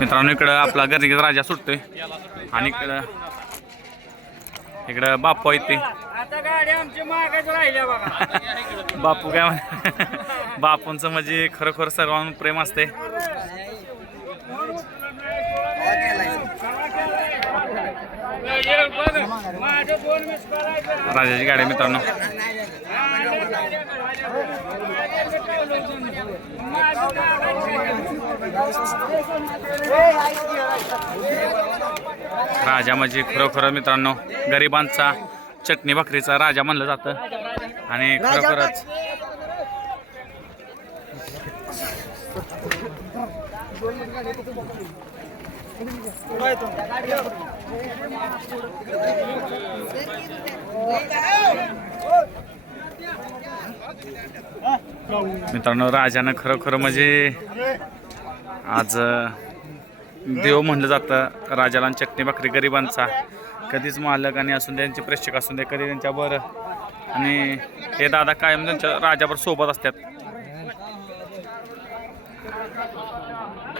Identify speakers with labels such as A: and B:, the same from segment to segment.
A: मित्रांनो इकडं आपला गर्दीचा राजा सुटतोय. आणि इकडं इकडं बाप्पा येते बापू काय म्हण बापूंचं म्हणजे खरोखर सर्वांवर प्रेम असते राजाची गाडी मित्रांनो. राजा म्हणजे खरोखर मित्रांनो गरिबांचा चटणी भाकरीचा राजा म्हणलं जातं. आणि खरोखरच मित्रांनो राजानं खरोखर म्हणजे आज देव म्हणलं जातं राजाला चटणी भाकरी गरिबांचा. कधीच मालक आणि असून त्यांचे प्रेक्षक असून दे कधी त्यांच्यावर आणि हे दादा कायम त्यांच्या राजावर सोबत असतात.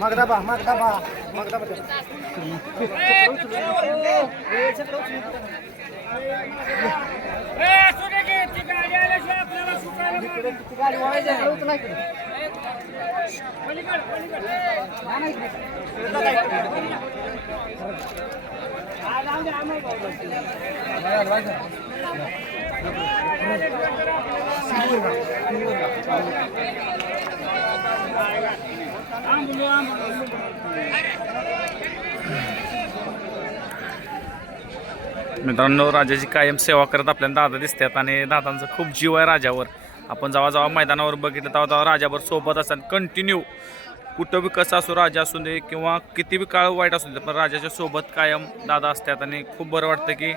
B: मगदाबा मगदाबा मगदाबा.
C: गाडी आल्याशिवाय
A: मित्रांनो राजाची कायम सेवा करत आपल्याला दादा दिसतात आणि दादांचा खूप जीव आहे राजावर. आपण जेव्हा जेव्हा मैदानावर बघितलं तेव्हा तेव्हा राजावर सोबत असतात. कंटिन्यू कुठं बी कसं असो राजा असू दे किंवा किती बी काळ वाईट असू दे पण राजाच्या सोबत कायम दादा असतात आणि खूप बरं वाटतं की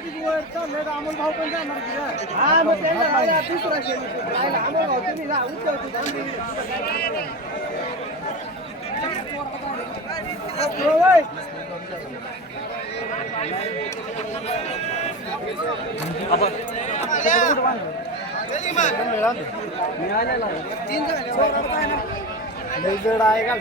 B: अमोल भाऊ पण जाणार की रे? हा मग त्यांना राहिला दुसरा खेळ. राहिला अमोल भाऊ तुम्ही जा उचल तू. होय. लय जड आहे का